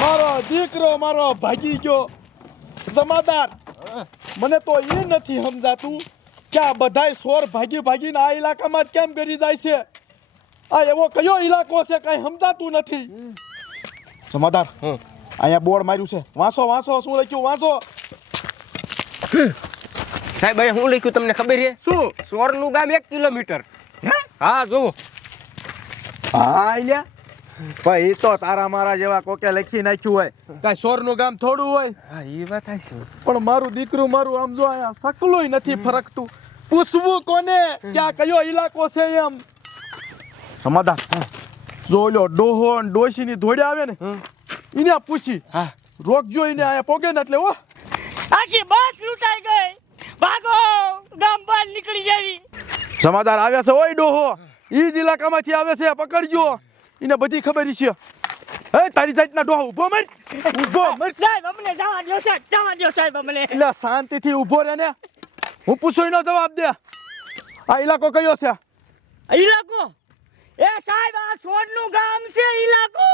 મારો દીકરો મારો ભાગી ગયો જમાદાર મને તો એ નથી સમજાતું કે આ બધાય સોર ભાગીને આ ઇલાકામાં જ કેમ કરી જાય છે આ એવો કયો ઇલાકો છે કઈ સમજાતું નથી જમાદાર અહીંયા બોર્ડ માર્યું છે વાંચો શું લખ્યું વાંચો સાહેબ અહીંયા હું લખ્યું તમને ખબર છે શું સોરનું ગામ 1 કિલોમીટર હા જોવો હા લ્યા ભાઈ એ તો તારા મારા જેવા કોકે લખી નાખ્યું હોય કાંઈ સોરનું ગામ થોડું હોય હા એ વાત છે પણ મારું દીકરું મારું આમ જો અહીંયા સકલોય નથી ફરકતું પૂછવું કોને ક્યાં કયો ઇલાકો છે એમ સમાધાન જો ઓલો ડોહો અને ડોશીની ધોડે આવે ને એને પૂછી હા રોકજો એને અહીંયા પોગે ને એટલે ઓ આખી બસ લૂંટાઈ ગઈ ભાગો ગામ બહાર નીકળી જાવી સમાધાન આવ્યા છે ઓય ડોહો ઈ જ ઇલાકામાંથી આવે છે પકડજો એને બધી ખબર છે એ તારી જાતના ડોહો ઊભો મર સાહેબ અમને જવા દો સાહેબ અમને એટલે શાંતિથી ઊભો રહે ને હું પૂછું એનો જવાબ દે આ ઇલાકો કયો છે ઇલાકો એ સાહેબ આ સોરનું ગામ છે ઇલાકો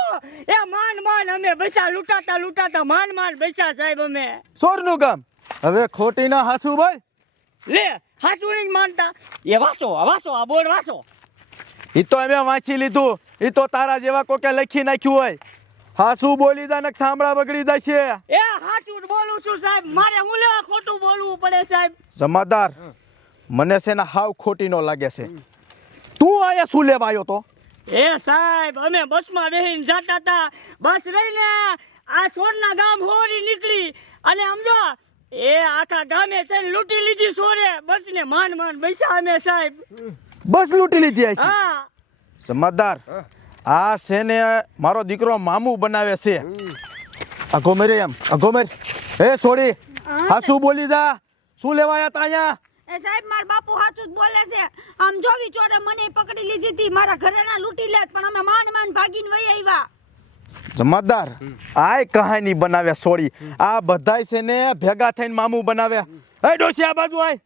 એ માન અમે બૈસા લૂંટાતા માન બૈસા સાહેબ અમે સોરનું ગામ હવે ખોટી ના હાસુ ભાઈ લે હાચું નહીં માનતા એ વાંચો આ બોર્ડ વાંચો ઈ તો અમે વાંચી લીધું ઈ તો તારા જેવા કોકે લખી નાખ્યું હોય હાસુ બોલી જાય ને સાંભળા બગડી જાય છે એ હાચું બોલું છું સાહેબ મારે હું લેવા ખોટું બોલવું પડે સાહેબ જમાદાર મને છે ને હાવ ખોટી નો લાગે છે તું આયા શું લેવા આવ્યો તો એ સાહેબ અમે બસમાં બેહીને જતા હતા બસ રહીને આ સોરના ગામ હોરી નીકળી અને સમજો એ આખા ગામે તેને લૂંટી લીધી સોરે બસને માન બેસા અમે સાહેબ બસ લૂંટી લીધી આખી હા જમાદાર આ છે ને મારો દીકરો મામુ બનાવે છે અગોમેર એમ અગોમેર એ છોડી હાસુ બોલી જા શું લેવા આયા તા અહીંયા એ સાહેબ માર બાપુ સાચું જ બોલે છે આમ જોવી ચોરે મને પકડી લીધી હતી મારા ઘરેણા લૂંટી લેત પણ અમે માન ભાગીને વહી આવ્યા જમાદાર આય કહાની બનાવ્યા સોડી આ બધાય છે ને ભેગા થઈને મામુ બનાવ્યા એ ડોશી આ બાજુ આય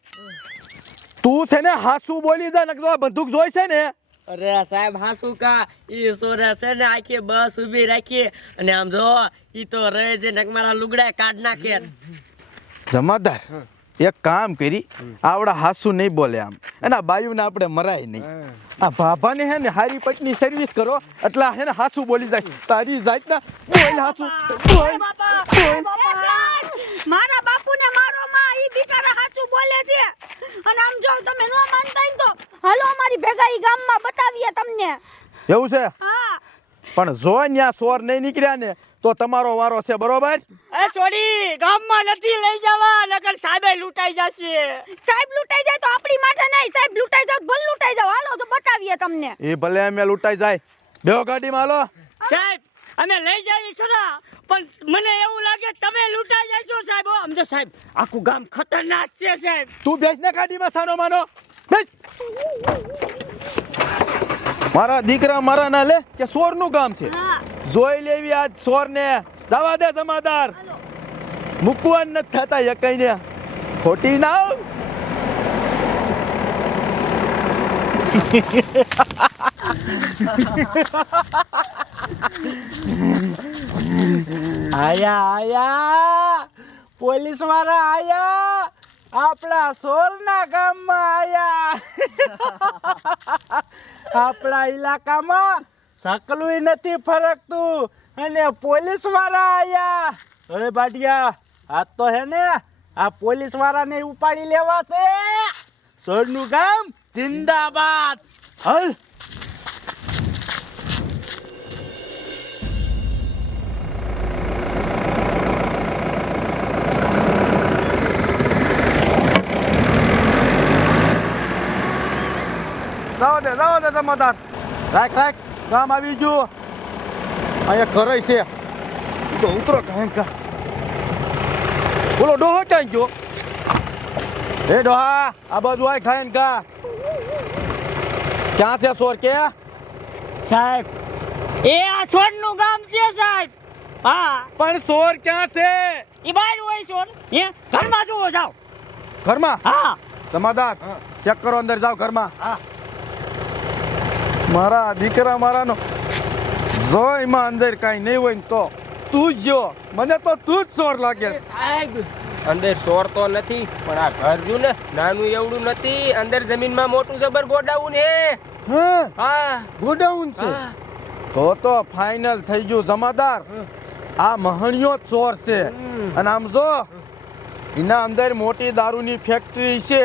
તું છે ને હાસુ બોલી જા નકર બંદૂક જોઈ છે ને અરે સાહેબ હાસુ કા ઈ સોરે છે ને આખી બસ ઊભી રાખી અને આમ જો ઈ તો રહે જે નકમારા લુગડા કાઢ નાખે જમાદાર એક કામ કરી આવડા હાસુ નહીં બોલે આમ એના બાયુને આપણે મરાય નહીં આ ભાભાને હે ને હારી પટની સર્વિસ કરો એટલે હે ને હાસુ બોલી જાય તારી જાતના બોલ હાસુ બોલ મારા બાપુને મારો માં ઈ બિચારા સાચું બોલે છે અને આમ જો તમે નો માનતા ને તો હાલો અમારી ભેગા ઈ ગામમાં બતાવીએ તમને એવું છે હા પણ જો ન્યા સોર નહીં નીકળ્યા ને તો તમારો વારો છે બરોબર એ છોડી ગામમાં નથી લઈ જવા નકર સાહેબ લૂંટાઈ જશે સાહેબ લૂંટાઈ જાય તો આપણી માટે નહીં સાહેબ લૂંટાઈ જાવ ભલે લૂંટાઈ જાવ હાલો તો બતાવીએ તમને એ ભલે અમે લૂંટાઈ જાય બેહો ગાડીમાં હાલો સાહેબ અમે લઈ જાવી ખરા પણ મને એવું લાગે તમે લૂંટાઈ જશો સાહેબ સમજો સાહેબ આખું ગામ ખતરનાક છે સાહેબ તું બેસ ને ગાડીમાં સાનો માનો બેસ મારા દીકરા મારા ના લે કે સોરનું ગામ છે હા જોઈ લેવી આજ સોરને જવા દે જમાદાર મૂકવાન નથી થતા એકઈને ખોટી ના આયા પોલીસ વાળા આયા આપણા સોરના ગામમાં આયા આપણા ઇલાકામાં સકલુય નથી ફરકતું અને પોલીસ વાળા આયા હવે બાડિયા આ તો હે ને આ પોલીસ વાળાને ઉપાડી લેવા છે સોરનું ગામ જિંદાબાદ હલ જાઓ દે જમાદાર રાખ ગામ આવી ગયું અહીંયા ઘરે છે ઉતરો કાંઈ કા બોલો ડોહો ક્યાં ગયો એ ડોહા આ બાજુ આય ખાય ને કા ક્યાં છે સોર કે સાહેબ એ આ સોનનું ગામ છે સાહેબ હા પણ સોર ક્યાં છે ઈ બહાર હોય સોન હે ઘરમાં જુઓ જાઓ ઘરમાં હા જમાદાર ચેક કરો અંદર જાઓ ઘરમાં મારા દીકરા મારાનો જો એમાં અંદર કાંઈ નહીં હોય ને તો તું જ જો મને તો તું જ ચોર લાગે છે. સાહેબ અંદર સોર તો નથી પણ આ ઘર રહ્યું ને નાનું એવડું નથી અંદર જમીનમાં મોટું જબર ગોડાઉન હે હા હા ગોડાઉન છે તો ફાઇનલ થઈ ગયું જમાદાર આ મહણિયો ચોર છે અને આમ જો એના અંદર મોટી દારૂની ફેક્ટરી છે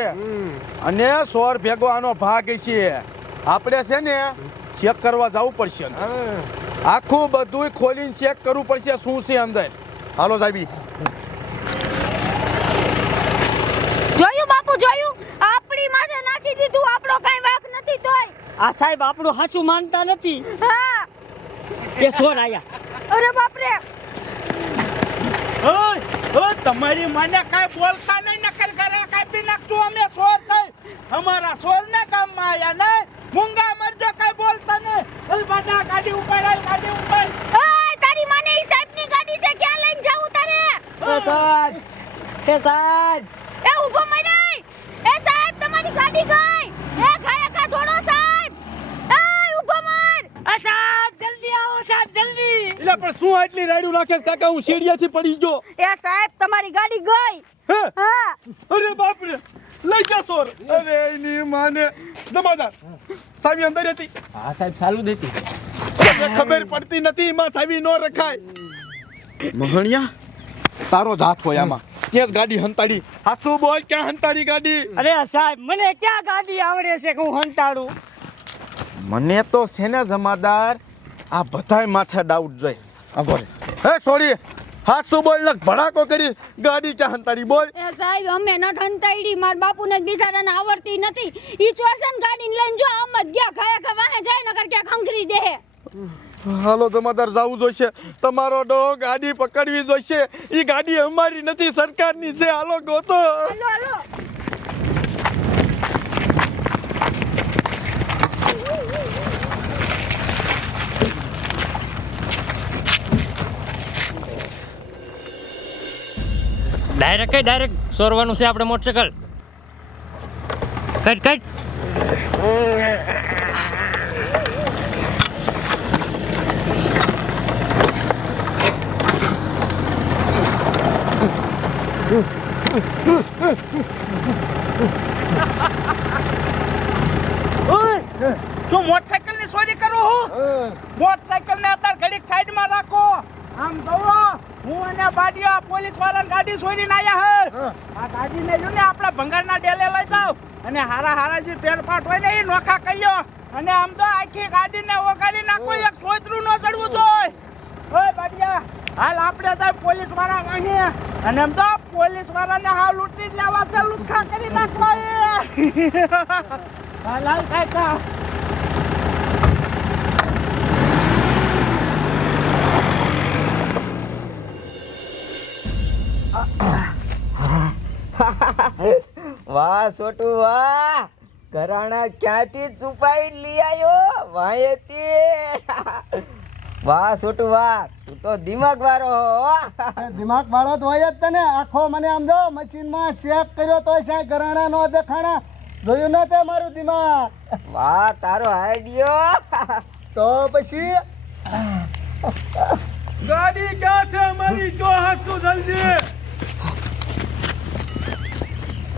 અને સોર ભેગો આનો ભાગ છે આપણે છે ને ચેક કરવા જવું પડશે અંદર. આખું બધું ખોલીને ચેક કરવું પડશે શું છે અંદર હાલો સાહેબી જોયું બાપુ જોયું આપણી માથે નાખી દીધું આપણો કાંઈ વાંક નથી તોય આ સાહેબ આપણું હાચું માનતા નથી હા એ સોર આયા અરે બાપ રે ઓય તમારી માને કાંઈ બોલતા નહીં નકલ કરે કાપી નાખતું અમે સોર થઈ અમારા સોરના કામમાં આયા ને મૂંગા મરજો કાંઈ બોલતા નહીં ઓય બાટા ગાડી ઉપાડ ગાડી ઉપાડ ઓય તારી માને ઈ સાહેબની ગાડી છે ક્યાં લઈને જાવું તારે એ સાહેબ એ ઊભો મરાય એ સાહેબ તમારી ગાડી ગઈ એ ખાયા ખા થોડો સાહેબ એ ઊભો મર સાહેબ જલ્દી આવો સાહેબ જલ્દી એટલે પણ શું આટલી રાડ્યું નાખે છે કાકા હું સીડિયાથી પડી ગયો એ સાહેબ તમારી ગાડી ગઈ હે હા અરે બાપ રે લઈ જા સોર અરે એની માને જમાદાર સાવી અંદર હતી હા સાહેબ ચાલુ દેતી તમને ખબર પડતી નથી એમાં સાવી નો રખાય મહણિયા તારો જ હાથ હોય આમાં ત્યાં જ ગાડી હંતાડી હાસુ બોલ ક્યાં હંતાડી ગાડી અરે સાહેબ મને ક્યાં ગાડી આવડે છે કે હું હંતાડું મને તો છે ને જમાદાર આ બધાય માથે ડાઉટ જોઈ આભો રે હે છોડી હાસુ બોલ ને ભડાકો કરી ગાડી ક્યાં હંતાડી બોલ એ સાહેબ અમે ન ધંતાઈડી માર બાપુને જ બિચારાને આવડતી નથી ઈ ચોસન ગાડીને લઈને જો આમ જ ગયા ખાયા ખા વાહે જાય નકર ક્યાં ખંખરી દે હાલો જમાદાર જાવું જોઈશે તમારો ડો ગાડી પકડવી જોઈશે ઈ ગાડી અમારી નથી સરકારની છે હાલો ગોતો હાલો હાલો ડાયરેક્ટ સોરવાનું છે આપણે મોટરસાઇકલ કટ શું મોટરસાઇકલ ની ચોરી કરો હું મોટરસાઇકલ ને અત્યારે ઘડીક સાઈડમાં રાખો આમ જોવો હું અને બાડિયા પોલીસ વાળાની ગાડી ચોરીને આયા હે આ ગાડી ને જો ને આપણે ભંગારના ડેલે લઈ જાવ અને હારા જે પેરપાટ હોય ને એ નોખા કહીયો અને આમ તો આખી ગાડીને ઓગાળી નાખો એક છોતરું ન ચડવું જોઈએ ઓય બાડિયા હાલ આપણે તો પોલીસ વાળા વાહી અને આમ તો પોલીસ વાળાને હાલ લૂંટી જ લેવા છે લુખ્ખા કરી નાખવા એ હાલ હાલ કાકા વાહ છોટુ વાહ ઘરાણા ક્યાંથી છુપાઈ લઈ આવ્યો વાંયેથી વાહ છોટુ વાહ તું તો દિમાગ વાળો હો દિમાગ વાળો તો હોય જ તને આખો મને આમ જો મશીનમાં ચેક કર્યો તો છે ઘરાણા નો દેખાણા જોયું ન તે મારું દિમાગ વાહ તારો આઈડિયો તો પછી ગાડી ક્યાં છે અમારી જો હાસુ જલ્દી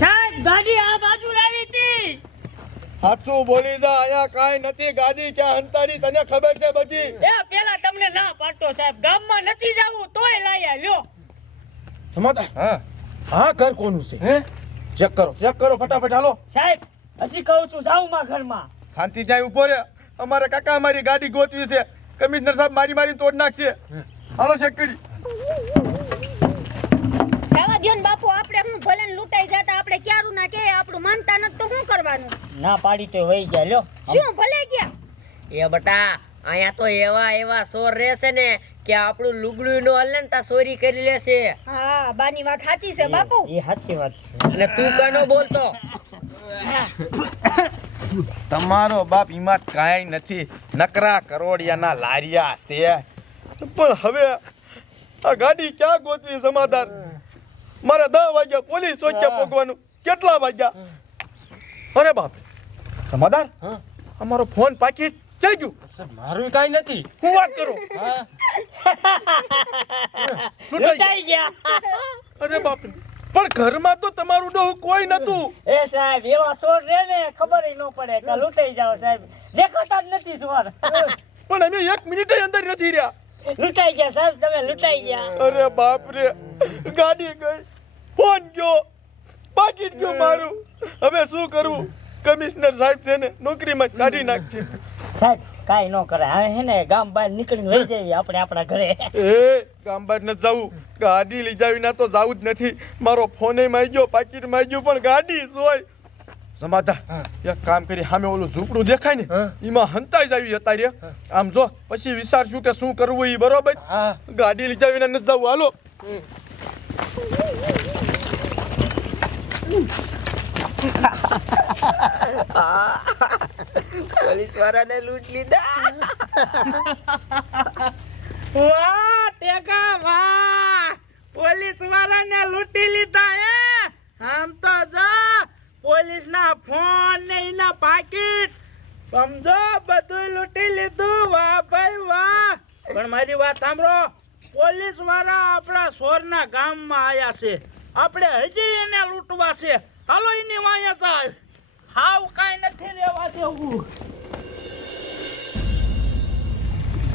સાહેબ ગાડી આ બાજુ લાવી હતી હાસુ બોલી જા આયા કાઈ નથી ગાડી ક્યાં હંતાડી તને ખબર છે બધી એ પેલા તમને ના પાડતો સાહેબ ગામમાં નથી જાવું તોય લાયા લ્યો જમાદાર હા હા ઘર કોનું છે હે ચેક કરો ફટાફટ હાલો સાહેબ હજી કહું છું જાઉં માં ઘરમાં શાંતિ જાય ઉભો રે અમારા કાકા અમારી ગાડી ગોતવી છે કમિશનર સાહેબ મારી તોડ નાખશે હાલો ચેક કરી જવા દ્યો ને બાપુ આપણે હું ભલે ને લૂંટાઈ જતા આપણે ક્યારું ના કે આપણું માનતા નથી તો શું કરવાનું ના પાડી તો હોઈ ગયા લ્યો શું ભલે ગયા એ બટા અહીંયા તો એવા ચોર રહેશે ને કે આપણું લુગડું નો હાલે ને તા ચોરી કરી લેશે. હા બાની વાત સાચી છે બાપુ. એ સાચી વાત છે. અને તું કાનો બોલતો? તમારો બાપ ઈમાં કાંઈ નથી, નકરા કરોડિયાના લારિયા છે. પણ હવે આ ગાડી ક્યાં ગોતવી જમાદાર? મારે 10 વાગ્યા પોલીસ ચોક્યા પોગવાનું, કેટલા વાગ્યા? અરે બાપ જમાદાર, અમારો ફોન પાકીટ ક્યાં ગયું? મારું કાંઈ નથી. હું વાત કરું, લૂંટાઈ ગયા. અરે બાપ પણ ઘરમાં તો તમારું ડોહું કોઈ નતું. એ સાહેબ એવા ચોર રે ને ખબર ન પડે કે લૂંટાઈ જાવ સાહેબ. દેખાતા જ નથી ચોર. પણ અમે 1 મિનિટ અંદર નથી રહ્યા. લૂંટાઈ ગયા સાહેબ, તમે લૂંટાઈ ગયા. અરે બાપ રે, ગાડી ગઈ, ફોન ગયો, પાકીટ ગયું મારું. હવે શું કરવું? કમિશનર સાહેબ છે ને નોકરીમાં જ કાઢી નાખશે. સાહેબ કાઈ ન કરે, હવે હે ને ગામ બહાર નીકળીને લઈ જઈએ આપણે આપણા ઘરે. એ ગામ બહાર નથી જવું, ગાડી લઈ જાવી ના તો જવું જ નથી. મારો ફોને માઈ ગયો, પાકીટ માઈ ગયું, પણ ગાડી સોય. સમાધાન એક કામ કરી, સામે ઓલું ઝૂંપડું દેખાય ને એમાં હંતાઈ જાવી હતા રે. આમ જો પછી વિચારશું કે શું કરવું એ. બરોબર, ગાડી લઈ જાવી નથી જવું. હાલો. પોલીસ વાળાને લૂંટ લીધા. વાહ ટેકા વાહ, પોલીસ વાળાને લૂંટી લીધા હે. આમ તો જો પોલીસ ના ફોન ને એના પાકીટ સમજો બધું લૂંટી લીધું. વાહ ભાઈ વાહ. પણ મારી વાત સાંભળો, પોલીસ વાળા આપણા સોરના ગામમાં આયા છે, આપણે હજી એને લૂંટવા છે. હાલો એની વાયા થાય, હાવ કાંઈ નથી રહેવા દેવું.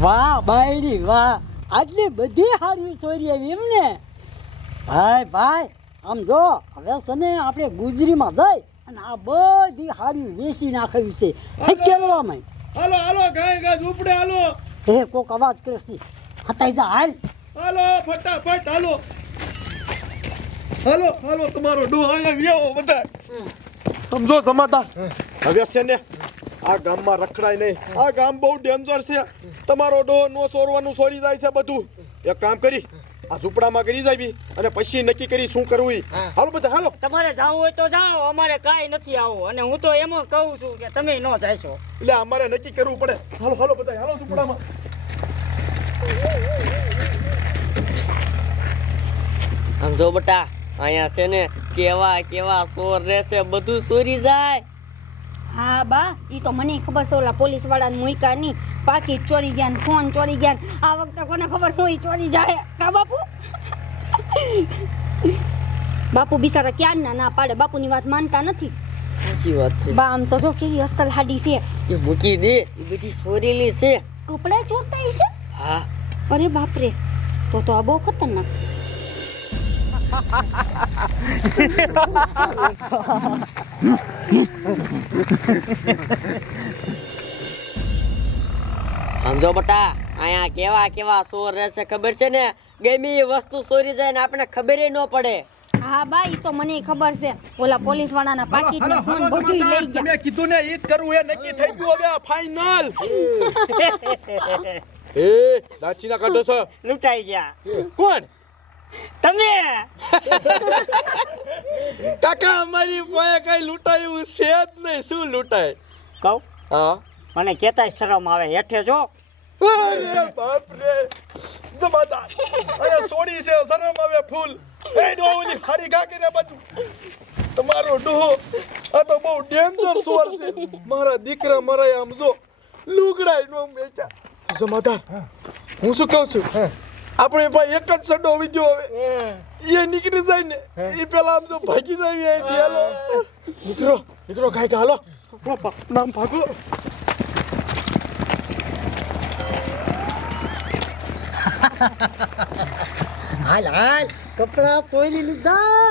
વાહ બાયડી વાહ, આટલી બધી હારી ચોરી આવી એમને? ભાઈ ભાઈ આમ જો હવે છે ને આપણે ગુજરીમાં જઈ અને આ બધી હારી વેચી નાખવી છે. કેવામાં હાલો હાલો, ગાય ગાય ઝૂંપડે હાલો. હે કોક અવાજ કરે છે, હતાઈ જા હાલ. હાલો ફટાફટ હાલો. હાલો હાલો, તમારો ડો અહીંયા વ્યાવો બધા. સમજો જમાદાર, હવે છે ને આ ગામમાં રખડાય નહીં. આ ગામ બહુ ડેન્જર છે. તમારો ડો નો સોરવાનું સોરી જાય છે બધું. એક કામ કરી, આ ઝૂંપડામાં કરી જાવી અને પછી નક્કી કરી શું કરવું ઈ. હાલો બધા હાલો. તમારે જાવું હોય તો જાઓ, અમારે કાંઈ નથી આવું. અને હું તો એમ જ કહું છું કે તમે ન જાયશો. એટલે અમારે નક્કી કરવું પડે. હાલો હાલો બધા હાલો ઝૂંપડામાં. આમ જો બટા, અહીંયા છે ને કેવા કેવા ચોર રહેશે, બધું ચોરી જાય. હા બા, ઈ તો મને ખબર છે. ઓલા પોલીસ વાળાને મુઈકા ની પાકીટ ચોરી ગયા ને ફોન ચોરી ગયા ને આ વખતે કોને ખબર હોય ચોરી જાય કા બાપુ? બાપુ બિચારા ક્યાં ના પાડે, બાપુની વાત માનતા નથી. સાચી વાત છે. બા આમ તો જો કેવી અસલ હાડી છે. એ મૂકી દે, એ બધી ચોરેલી છે. કપડા ચોરતા છે? હા. અરે બાપરે, તો આ બહુ ખતરનાક. સમજો બટા, અહીંયા કેવા કેવા ચોર રહેશે ખબર છે ને? ગમે એ વસ્તુ ચોરી જાય ને આપણે ખબર ન પડે. હા બા, ઈ તો મને ખબર છે. ઓલા પોલીસ વાળાના પાકીટ ને ફોન બધું લઈ ગયા. તમે કીધું ને ઈ જ કરવું, એ નક્કી થઈ ગયું. હવે આ ફાઇનલ. એ દાચીના કાઢો છો. લૂંટાઈ ગયા. કોણ? તમે કાકા, અમારી પાસે કઈ લૂંટાયું છે જ નહીં. શું લૂંટાય? કહું, હા, મને કેતાય શરમ આવે. હેઠે જો. અરે બાપ રે જમાદાર, અરે સોડી છે, શરમ આવે ફૂલ. એ ડોલી હારી ગા કરે બાજુ. તમારો ડોહો આ તો બહુ ડેન્જર સોર છે. મારા દીકરા મરાય આમ જો લુગડાય નો મેચા. જમાદાર, હું શું કહું છું, આપણે ભાઈ એક જ સડો વિદ્યો હવે એ નીકળી જાય ને એ પેલા આમ તો ભાગી જાય અહીંથી. હાલો નીકળો નીકળો, કાંઈ હાલો નામ ભાગો. હાલ હાલ, કપડા ચોરી લીધા.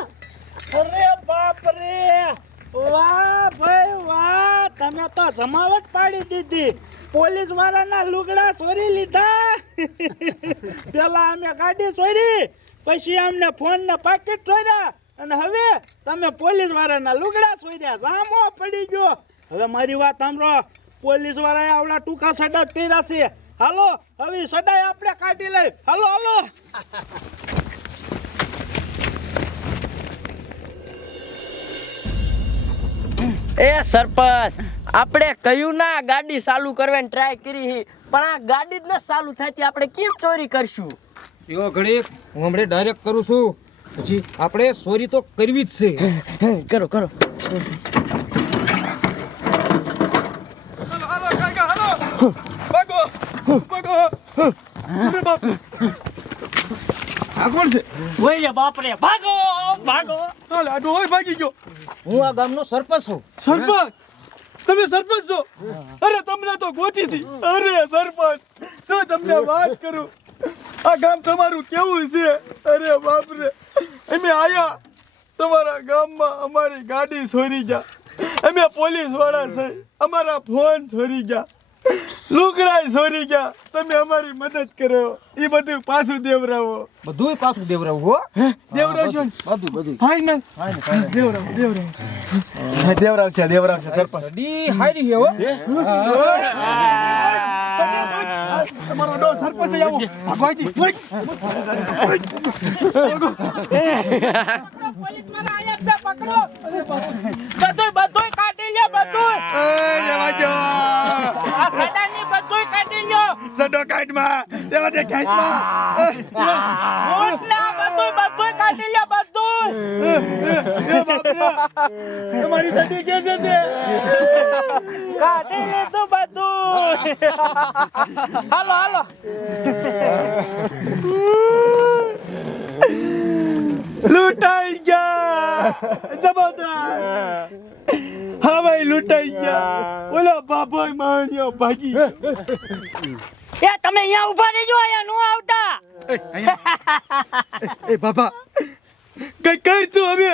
અરે બાપ રે, વાહ ભાઈ વાહ, તમે તો જમાવટ પાડી દીધી. પોલીસ વાળાના લુગડા ચોરી લીધા. પેલા અમે ગાડી ચોરી, પછી અમને ફોન ને પાકીટ ચોર્યા, અને હવે તમે પોલીસ વાળાના લુગડા ચોર્યા. જામો પડી ગયો. હવે મારી વાત સાંભળો, પોલીસ વાળાએ આવડા ટૂંકા સડા જ પહેર્યા છે, હાલો હવે સડાઈ આપણે કાઢી લઈ હાલો હાલો એ સરપંચ આપણે કહ્યું ના ગાડી ચાલુ કરવાની ટ્રાય કરી પણ આ ગાડી જ ન ચાલુ થાય આપણે કેમ ચોરી કરશું એવો ઘડીક હું હમણાં ડાયરેક્ટ કરું છું પછી આપણે ચોરી તો કરવી જ છે કરો કરો હાલો કાકા હાલો ભાગો ભાગો અરે બાપ આ કોણ છે ઓય બાપ રે ભાગો ભાગો હાલ આડો હોય ભાગી ગયો હું આ ગામનો સરપંચ છું સરપંચ તમે સરપંચ છો અરે તમને તો ગોતી છી અરે સરપંચ શું તમને વાત કરું આ ગામ તમારું કેવું છે અરે બાપ રે અમે આયા તમારા ગામમાં અમારી ગાડી ચોરી ગયા અમે પોલીસ વાળા છે અમારા ફોન ચોરી ગયા લુગડાય ચોરી ગયા તમે અમારી મદદ કરો એ બધું પાછું દેવરાવો બધુંય પાછું દેવરાવું હો દેવરાવશો ને બધું હાય ને દેવરાવ દેવરાવ દેવરાવશે સરપંચ ડી હારી હે હો તમારો ડો સરપંચ આવો ભાગવાથી બધું કાઢી લે બધું રેવા દો આ સડાની બધું કાઢી લ્યો સડો કાઢમાં રેવા દે કાઢમાં ઓટલા બધું કાઢી લે બધું એ બાપ રે તમારી સડી કે છે કાઢી લીધું બધું હાલો હાલો લૂંટાઈ ગયા જબરદાર હા ભાઈ લૂંટાઈ ગયા ઓલો બાબોય માણ્યો ભાગી એ તમે અહીંયા ઊભા રહેજો અહીંયા નો આવતા એ બાબા કઈ કર તું હવે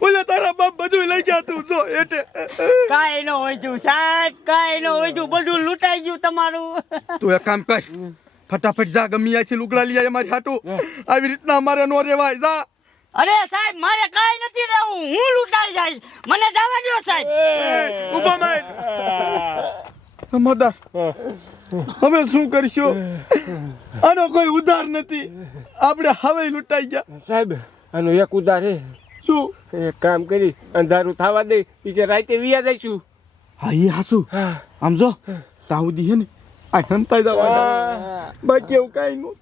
ઓલા તારા બાપ બધું લઈ ગયા તું જો એટલે કાઈ નો હોય છું સાહેબ કાઈ નો હોય છું બધું લૂંટાઈ ગયું તમારું તું એક કામ કર ફટાફટ જા ગમી આથી લુગડા લઈ આય મારી હાટુ આવી રીતના અમારે નો રેવાય જા અરે સાહેબ મારે કાઈ નથી રહેવું હું લૂંટાઈ જઈશ મને જવા દો સાહેબ ઉભા માર મદા હવે શું કરશો આનો કોઈ ઉધાર નથી આપણે હવે લૂંટાઈ ગયા સાહેબ આનો એક ઉધાર હે શું એક કામ કરી અંધારું થવા દે બીજે રાતે વિયા જઈશું હા એ હાસુ આમ જો તાઉદી હે ને આ હંતાઈ જવા બાકી એવું કાઈ નું